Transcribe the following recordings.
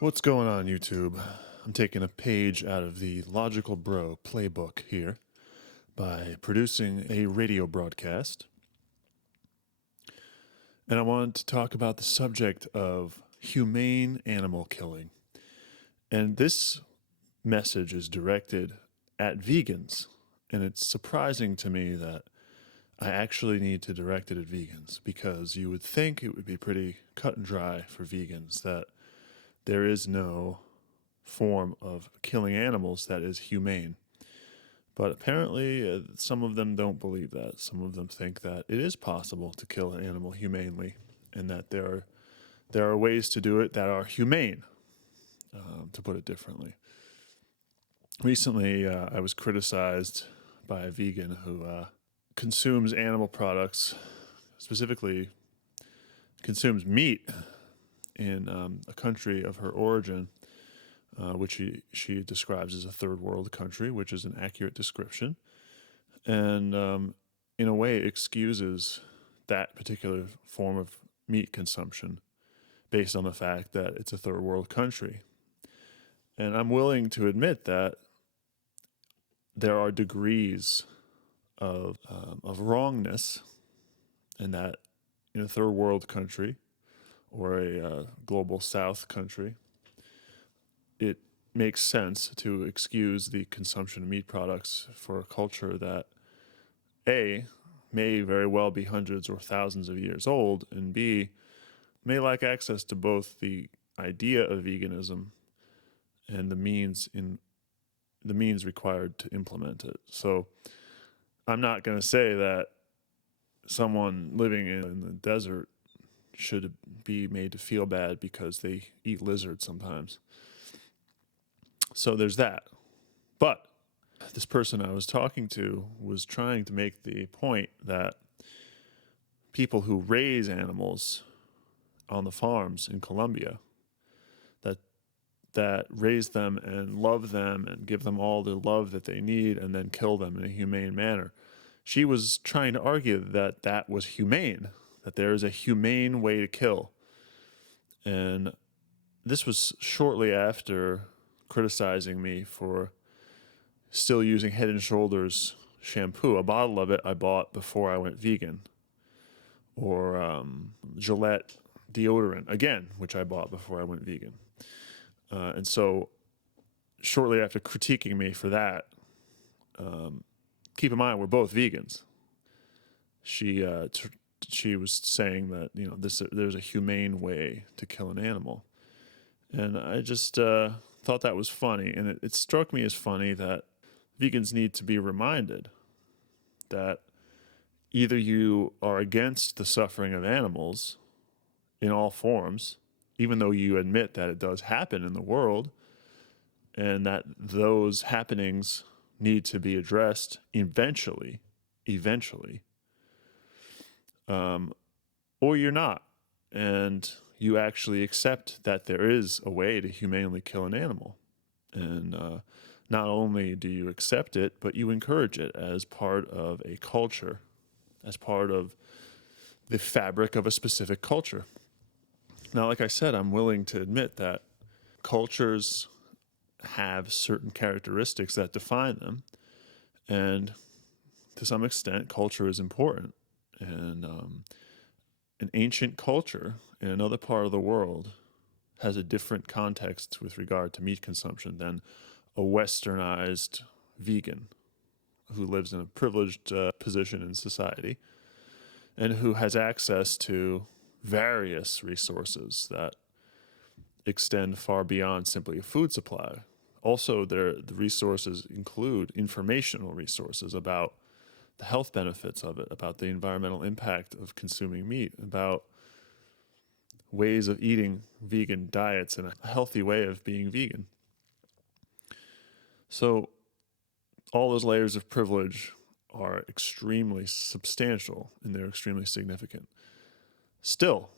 What's going on, YouTube? I'm taking a page out of the Logical Bro playbook here by producing a radio broadcast. And I wanted to talk about the subject of humane animal killing. And this message is directed at vegans. And it's surprising to me that I actually need to direct it at vegans, because you would think it would be pretty cut and dry for vegans that there is no form of killing animals that is humane. But apparently, some of them don't believe that. Some of them think that it is possible to kill an animal humanely, and that there are ways to do it that are humane, to put it differently. Recently, I was criticized by a vegan who consumes animal products, specifically consumes meat in a country of her origin, which she describes as a third world country, which is an accurate description, and in a way excuses that particular form of meat consumption based on the fact that it's a third world country. And I'm willing to admit that there are degrees of wrongness, and that in a third world country or a global south country, it makes sense to excuse the consumption of meat products for a culture that, A, may very well be hundreds or thousands of years old, and B, may lack access to both the idea of veganism and the means required to implement it. So I'm not going to say that someone living in the desert should be made to feel bad because they eat lizards sometimes. So there's that. But this person I was talking to was trying to make the point that people who raise animals on the farms in Colombia, that raise them and love them and give them all the love that they need and then kill them in a humane manner, she was trying to argue that that was humane, that there is a humane way to kill. And this was shortly after criticizing me for still using Head and Shoulders shampoo. A bottle of it I bought before I went vegan. Or Gillette deodorant, again, which I bought before I went vegan. And so shortly after critiquing me for that, keep in mind we're both vegans, she was saying that, there's a humane way to kill an animal. And I just thought that was funny. And it struck me as funny that vegans need to be reminded that either you are against the suffering of animals in all forms, even though you admit that it does happen in the world, and that those happenings need to be addressed eventually, or you're not, and you actually accept that there is a way to humanely kill an animal. And not only do you accept it, but you encourage it as part of a culture, as part of the fabric of a specific culture. Now, like I said, I'm willing to admit that cultures have certain characteristics that define them, and to some extent, culture is important. And an ancient culture in another part of the world has a different context with regard to meat consumption than a westernized vegan who lives in a privileged position in society and who has access to various resources that extend far beyond simply a food supply. Also, the resources include informational resources about the health benefits of it, about the environmental impact of consuming meat, about ways of eating vegan diets and a healthy way of being vegan. So all those layers of privilege are extremely substantial and they're extremely significant. Still,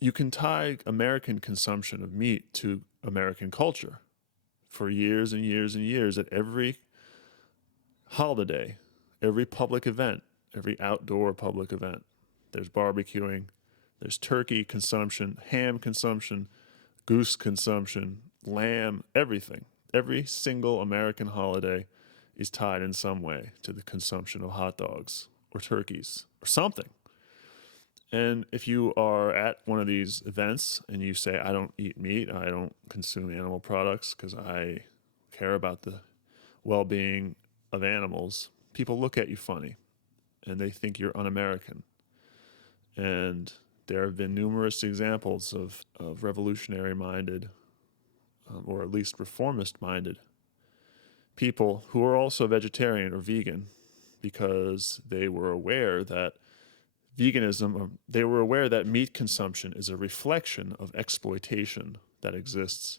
you can tie American consumption of meat to American culture. For years and years and years, at every holiday, every public event, every outdoor public event, there's barbecuing, there's turkey consumption, ham consumption, goose consumption, lamb, everything. Every single American holiday is tied in some way to the consumption of hot dogs or turkeys or something. And if you are at one of these events and you say, I don't eat meat, I don't consume animal products because I care about the well being of animals, people look at you funny and they think you're un American. And there have been numerous examples of revolutionary minded, or at least reformist minded people who are also vegetarian or vegan because they were aware that they were aware that meat consumption is a reflection of exploitation that exists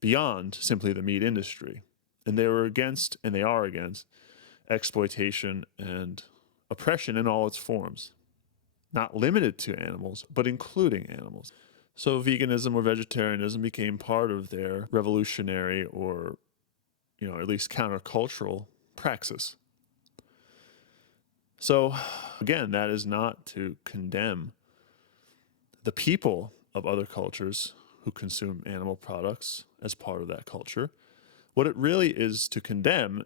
beyond simply the meat industry. And they were against, and they are against, exploitation and oppression in all its forms, not limited to animals, but including animals. So veganism or vegetarianism became part of their revolutionary or, at least countercultural praxis. So again, that is not to condemn the people of other cultures who consume animal products as part of that culture. What it really is to condemn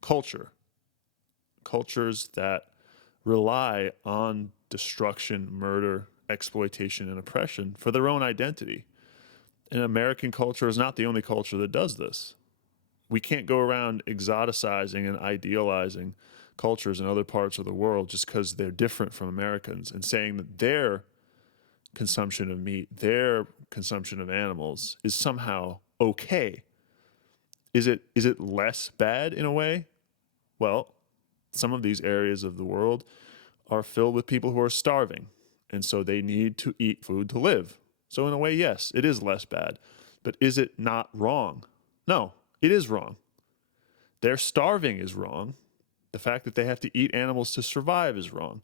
culture. Cultures that rely on destruction, murder, exploitation, and oppression for their own identity. And American culture is not the only culture that does this. We can't go around exoticizing and idealizing cultures in other parts of the world just because they're different from Americans and saying that their consumption of meat, their consumption of animals is somehow okay. Is it less bad in a way? Well, some of these areas of the world are filled with people who are starving, and so they need to eat food to live. So in a way, yes, it is less bad. But is it not wrong? No, it is wrong. Their starving is wrong. The fact that they have to eat animals to survive is wrong.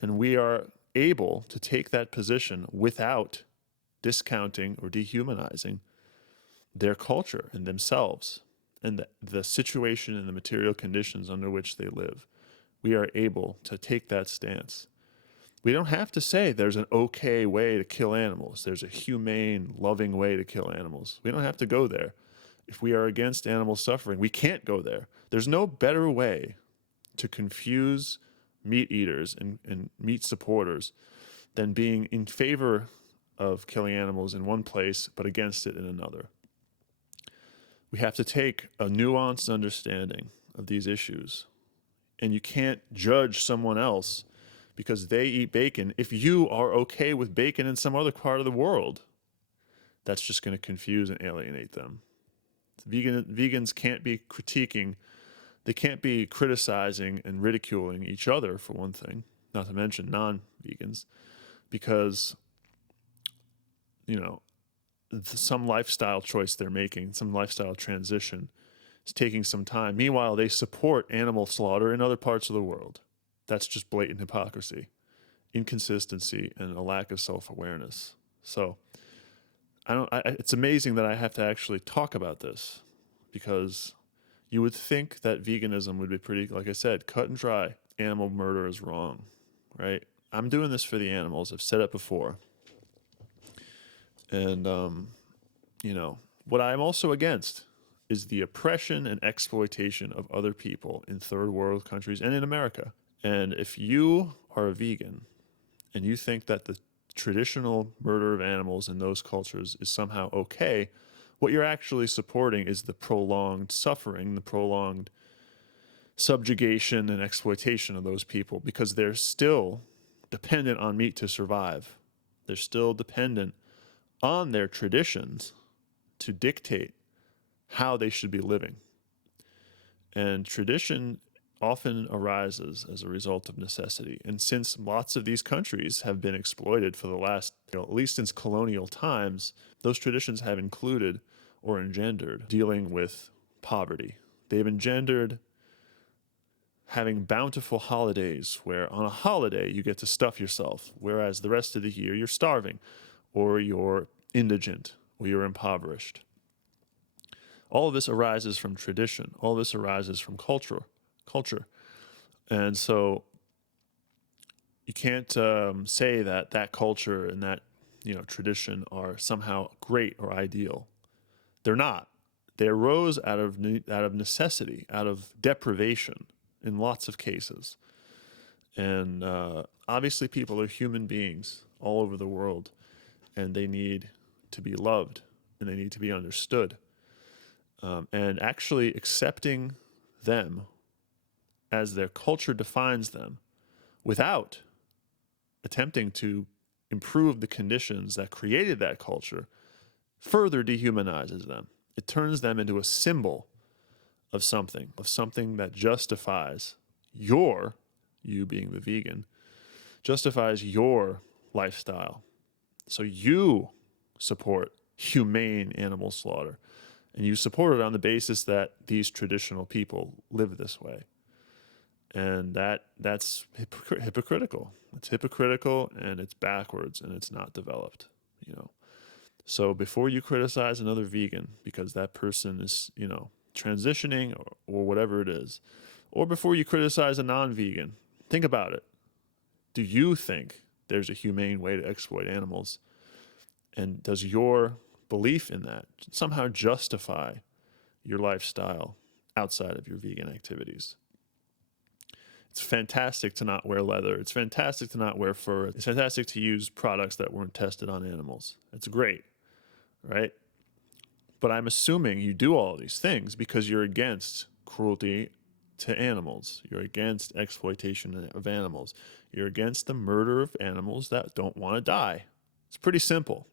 And we are able to take that position without discounting or dehumanizing their culture and themselves and the situation and the material conditions under which they live. We are able to take that stance. We don't have to say there's an okay way to kill animals. There's a humane, loving way to kill animals. We don't have to go there. If we are against animal suffering, we can't go there. There's no better way to confuse meat eaters and meat supporters than being in favor of killing animals in one place but against it in another. We have to take a nuanced understanding of these issues. And you can't judge someone else because they eat bacon if you are okay with bacon in some other part of the world. That's just going to confuse and alienate them. Vegans can't be critiquing, they can't be criticizing and ridiculing each other, for one thing, not to mention non-vegans, because, some lifestyle choice they're making, some lifestyle transition is taking some time. Meanwhile, they support animal slaughter in other parts of the world. That's just blatant hypocrisy, inconsistency, and a lack of self-awareness. So it's amazing that I have to actually talk about this, because you would think that veganism would be pretty, like I said, cut and dry. Animal murder is wrong, right? I'm doing this for the animals. I've said it before. And, what I'm also against is the oppression and exploitation of other people in third world countries and in America. And if you are a vegan and you think that the traditional murder of animals in those cultures is somehow okay, what you're actually supporting is the prolonged suffering, the prolonged subjugation and exploitation of those people, because they're still dependent on meat to survive. They're still dependent on their traditions to dictate how they should be living. And tradition often arises as a result of necessity. And since lots of these countries have been exploited for the last, at least since colonial times, those traditions have included or engendered dealing with poverty. They've engendered having bountiful holidays where on a holiday you get to stuff yourself, whereas the rest of the year you're starving or you're indigent or you're impoverished. All of this arises from tradition. All of this arises from culture. And so you can't say that culture and that, tradition are somehow great or ideal. They're not. They arose out of necessity, out of deprivation in lots of cases. And obviously, people are human beings all over the world, and they need to be loved and they need to be understood. And actually accepting them as their culture defines them without attempting to improve the conditions that created that culture further dehumanizes them. It turns them into a symbol of something that justifies you being the vegan, justifies your lifestyle. So you support humane animal slaughter, and you support it on the basis that these traditional people live this way. And that's hypocritical. It's hypocritical, and it's backwards, and it's not developed, So before you criticize another vegan because that person is, transitioning or whatever it is, or before you criticize a non-vegan, think about it. Do you think there's a humane way to exploit animals? And does your belief in that somehow justify your lifestyle outside of your vegan activities? It's fantastic to not wear leather. It's fantastic to not wear fur. It's fantastic to use products that weren't tested on animals. It's great, right? But I'm assuming you do all these things because you're against cruelty to animals. You're against exploitation of animals. You're against the murder of animals that don't want to die. It's pretty simple.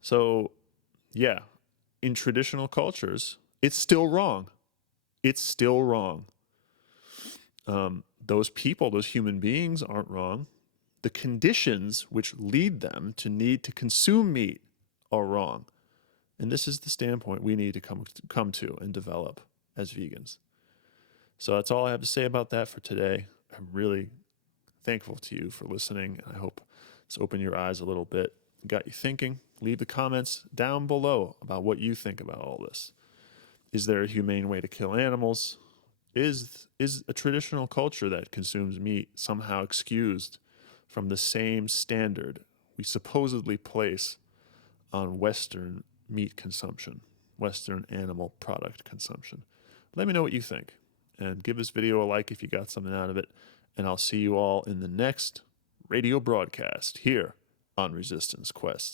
So, yeah, in traditional cultures, it's still wrong. It's still wrong. Those people, those human beings aren't wrong. The conditions which lead them to need to consume meat are wrong. And this is the standpoint we need to come to and develop as vegans. So that's all I have to say about that for today. I'm really thankful to you for listening, and I hope it's opened your eyes a little bit, got you thinking. Leave the comments down below about what you think about all this. Is there a humane way to kill animals? Is a traditional culture that consumes meat somehow excused from the same standard we supposedly place on Western meat consumption, Western animal product consumption? Let me know what you think, and give this video a like if you got something out of it, and I'll see you all in the next radio broadcast here on Resistance Quest.